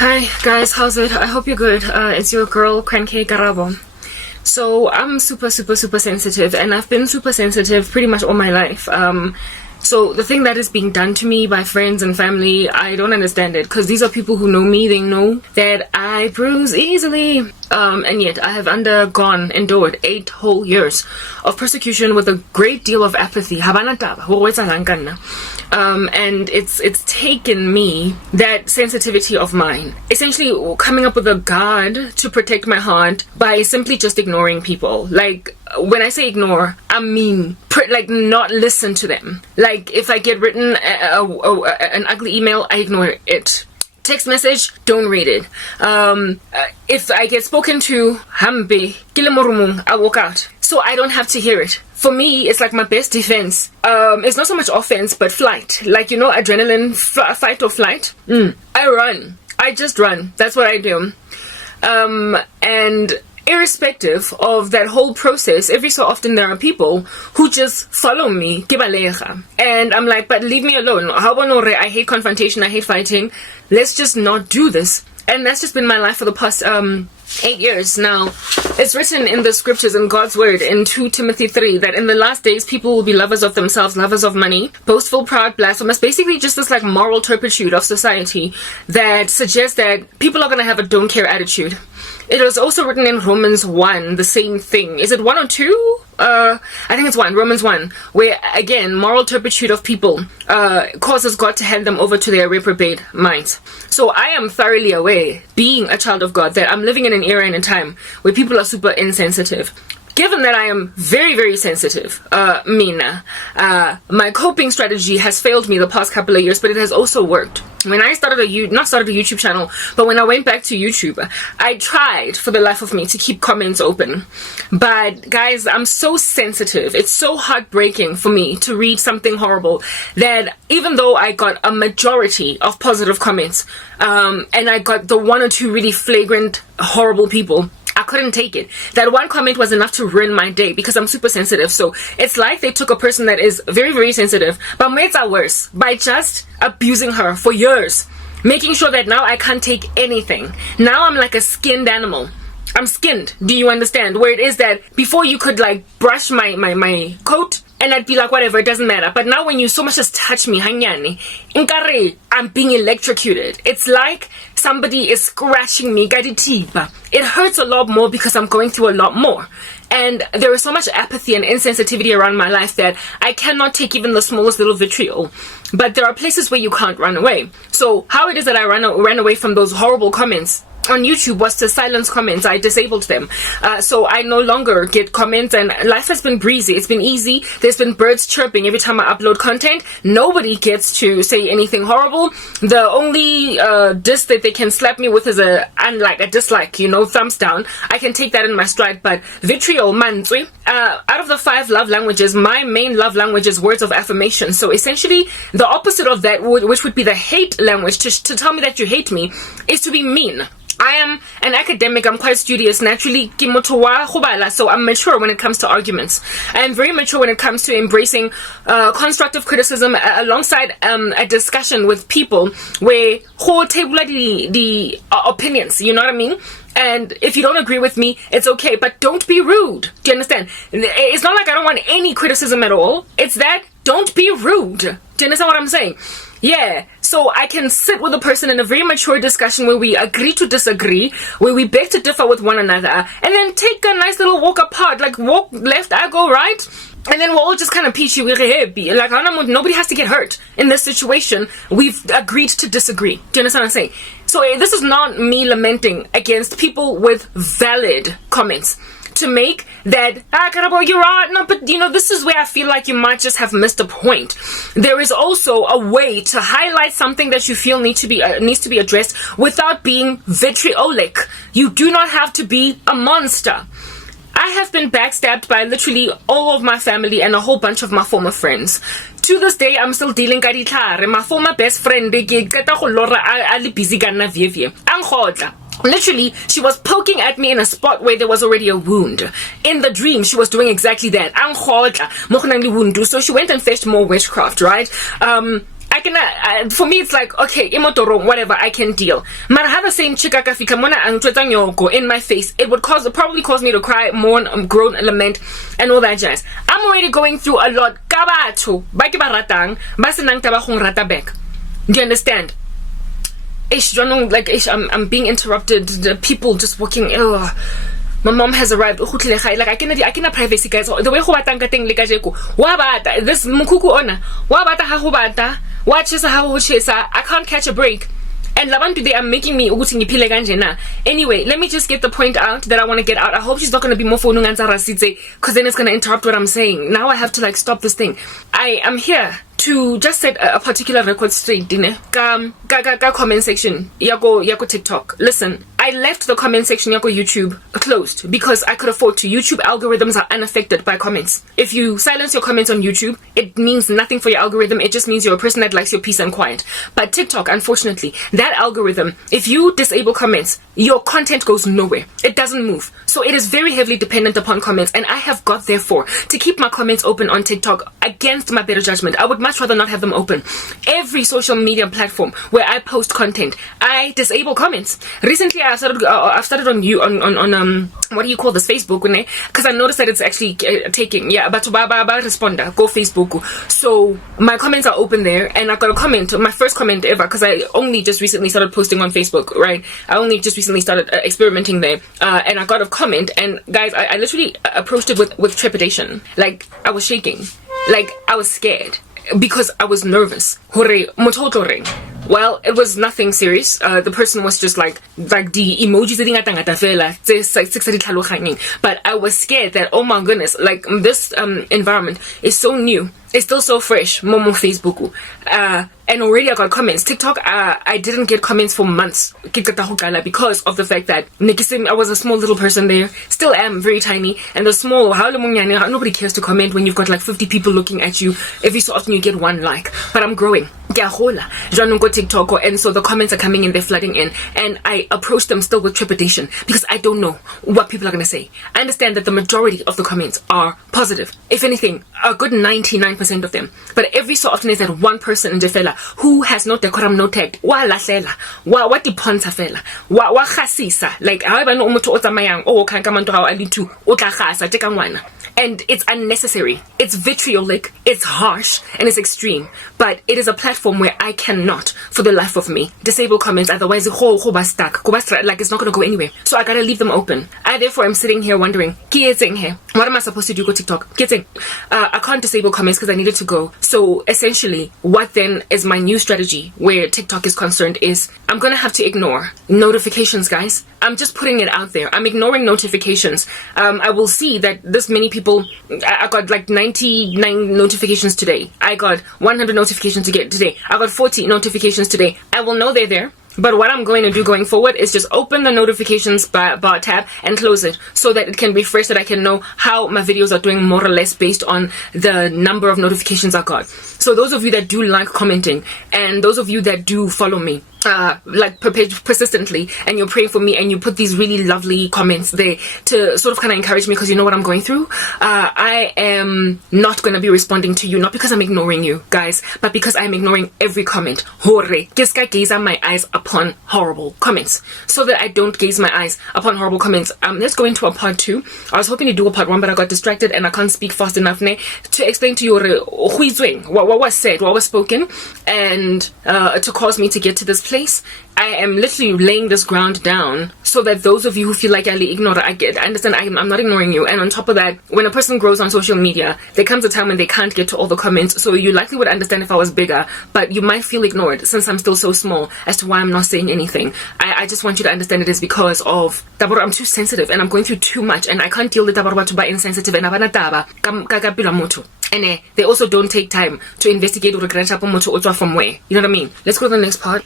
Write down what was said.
Hi guys, how's it? I hope you're good. It's your girl Kranke Karabo. So I'm super sensitive, and I've been super sensitive pretty much all my life. So the thing that is being done to me by friends and family, I don't understand it, because these are people who know me. They know that I bruise easily, and yet I have endured 8 whole years of persecution with a great deal of apathy. And it's taken me, that sensitivity of mine, essentially coming up with a guard to protect my heart by simply just ignoring people. Like, when I say ignore, I mean not listen to them. Like, if I get written an ugly email, I ignore it. Text message, don't read it. If I get spoken to, hambe kilemorumung, I walk out, so I don't have to hear it. For me, it's like my best defense. It's not so much offense, but flight. Like, you know, adrenaline, fight or flight. I run. I just run. That's what I do. And irrespective of that whole process, every so often there are people who just follow me. And I'm like, but leave me alone. I hate confrontation. I hate fighting. Let's just not do this. And that's just been my life for the past 8 years now. It's written in the scriptures, in God's word, in 2 Timothy 3, that in the last days people will be lovers of themselves, lovers of money, boastful, proud, blasphemous. Basically just this like moral turpitude of society that suggests that people are going to have a don't care attitude. It was also written in Romans 1, the same thing. Is it 1 or 2? I think it's 1, Romans 1, where, again, moral turpitude of people causes God to hand them over to their reprobate minds. So I am thoroughly aware, being a child of God, that I'm living in an era and a time where people are super insensitive. Given that I am very sensitive, my coping strategy has failed me the past couple of years, but it has also worked. When I started a YouTube channel, but when I went back to YouTube, I tried for the life of me to keep comments open. But guys, I'm so sensitive. It's so heartbreaking for me to read something horrible that even though I got a majority of positive comments, and I got the 1 or 2 really flagrant, horrible people, I couldn't take it. That one comment was enough to ruin my day because I'm super sensitive. So it's like they took a person that is very sensitive, but made it worse by just abusing her for years, making sure that now I can't take anything. Now I'm like a skinned animal. I'm skinned. Do you understand? Where it is that before you could like brush my coat and I'd be like, whatever, it doesn't matter. But now when you so much as touch me, hanyani, I'm being electrocuted. It's like somebody is scratching me. It hurts a lot more because I'm going through a lot more. And there is so much apathy and insensitivity around my life that I cannot take even the smallest little vitriol. But there are places where you can't run away. So how it is that I ran away from those horrible comments on YouTube was to silence comments. I disabled them. So I no longer get comments, and life has been breezy. It's been easy. There's been birds chirping every time I upload content. Nobody gets to say anything horrible. The only diss that they can slap me with is a dislike, thumbs down. I can take that in my stride, but vitriol, manzui. Out of the 5 love languages, my main love language is words of affirmation. So essentially, the opposite of that, which would be the hate language, to tell me that you hate me, is to be mean. I am an academic. I'm quite studious. Naturally, so I'm mature when it comes to arguments. I am very mature when it comes to embracing constructive criticism alongside a discussion with people where the opinions, you know what I mean? And if you don't agree with me, it's okay, but don't be rude. Do you understand? It's not like I don't want any criticism at all. It's that don't be rude. Do you understand what I'm saying? Yeah, so I can sit with a person in a very mature discussion where we agree to disagree, where we beg to differ with one another, and then take a nice little walk apart, like walk left, I go right, and then we're all just kind of peachy. Like, nobody has to get hurt in this situation. We've agreed to disagree. Do you understand what I'm saying? So this is not me lamenting against people with valid comments to make that, Karabo, you're right. No, but this is where I feel like you might just have missed a point. There is also a way to highlight something that you feel needs to be addressed without being vitriolic. You do not have to be a monster. I have been backstabbed by literally all of my family and a whole bunch of my former friends. To this day, I'm still dealing with it. My former best friend, literally, she was poking at me in a spot where there was already a wound. In the dream, she was doing exactly that. So she went and fetched more witchcraft, right? I can, for me, it's like, okay, imotoro, whatever, I can deal. But have the same chick in my face, it would probably cause me to cry, mourn, groan, lament, and all that jazz. I'm already going through a lot. Do you understand? I'm being interrupted. The people just walking. Ugh. My mom has arrived. Like I cannot privacy, guys. The way ho batang ka teng le ka jeko. Wa bata this mukuku ona. Wa bata ha ho bata. Wa chesa ha ho chesa. I can't catch a break. And labantu, they are making me ukuthi ngiphile kanje na. Anyway, let me just get the point out that I want to get out. I hope she's not going to be more phone because then it's going to interrupt what I'm saying. Now I have to like stop this thing. I am here to just set a particular record straight, dine. Ka comment section yako TikTok. Listen, I left the comment section yako YouTube closed because I could afford to. YouTube algorithms are unaffected by comments. If you silence your comments on YouTube, it means nothing for your algorithm. It just means you're a person that likes your peace and quiet. But TikTok, unfortunately, that algorithm, if you disable comments, your content goes nowhere. It doesn't move. So it is very heavily dependent upon comments, and I have got therefore to keep my comments open on TikTok against my better judgment. I would much rather not have them open. Every social media platform where I post content, I disable comments. Recently, I've started on what do you call this, Facebook, because I noticed that it's actually taking, but to responder, go Facebook. So my comments are open there, and I got a comment, my first comment ever, because I only just recently started posting on Facebook, right? I only just recently started experimenting there, and I got a comment, and guys, I literally approached it with trepidation. Like, I was shaking, like I was scared because I was nervous. Well, it was nothing serious. The person was just like the emojis. But I was scared that, oh my goodness, like this environment is so new. It's still so fresh. Momo Facebook. And already I got comments. TikTok, I didn't get comments for months because of the fact that I was a small little person there. Still am very tiny. And the small, nobody cares to comment when you've got like 50 people looking at you. Every so often you get one like. But I'm growing. TikTok, and so the comments are coming in, they're flooding in, and I approach them still with trepidation because I don't know what people are going to say. I understand that the majority of the comments are positive, if anything a good 99% of them, but every so often is that one person in the fella who has no decorum, no tact, wa lahlela, wa diponta fela, wa khasisa, like however no motho o tsamayang o ka ka manto ha a litu o tla khasa teka ngwana. And it's unnecessary, it's vitriolic, it's harsh, and it's extreme. But it is a platform where I cannot, for the life of me, disable comments. Otherwise, stuck. Like it's not gonna go anywhere. So I gotta leave them open. I therefore am sitting here wondering, what am I supposed to do with TikTok? I can't disable comments because I needed to go. So essentially, what then is my new strategy where TikTok is concerned is I'm gonna have to ignore notifications, guys. I'm just putting it out there. I'm ignoring notifications. I will see that this many people. I got like 99 notifications today. I got 100 notifications today. I got 40 notifications today. I will know they're there. But what I'm going to do going forward is just open the notifications bar tab and close it so that it can refresh, that I can know how my videos are doing more or less based on the number of notifications I got. So those of you that do like commenting and those of you that do follow me like persistently and you're praying for me and you put these really lovely comments there to sort of kind of encourage me because you know what I'm going through, I am not going to be responding to you, not because I'm ignoring you guys, but because I'm ignoring every comment. Just gaze my eyes upon horrible comments so that I don't gaze my eyes upon horrible comments. Let's go into a part 2. I was hoping to do a part 1, but I got distracted and I can't speak fast enough to explain to you what was said, what was spoken, and to cause me to get to this place. I am literally laying this ground down so that those of you who feel like I ignore, I understand I'm not ignoring you. And on top of that, when a person grows on social media, there comes a time when they can't get to all the comments. So you likely would understand if I was bigger, but you might feel ignored since I'm still so small as to why I'm not saying anything. I just want you to understand it is because of I'm too sensitive and I'm going through too much and I can't deal with to be insensitive and and they also don't take time to investigate or from where. You know what I mean? Let's go to the next part.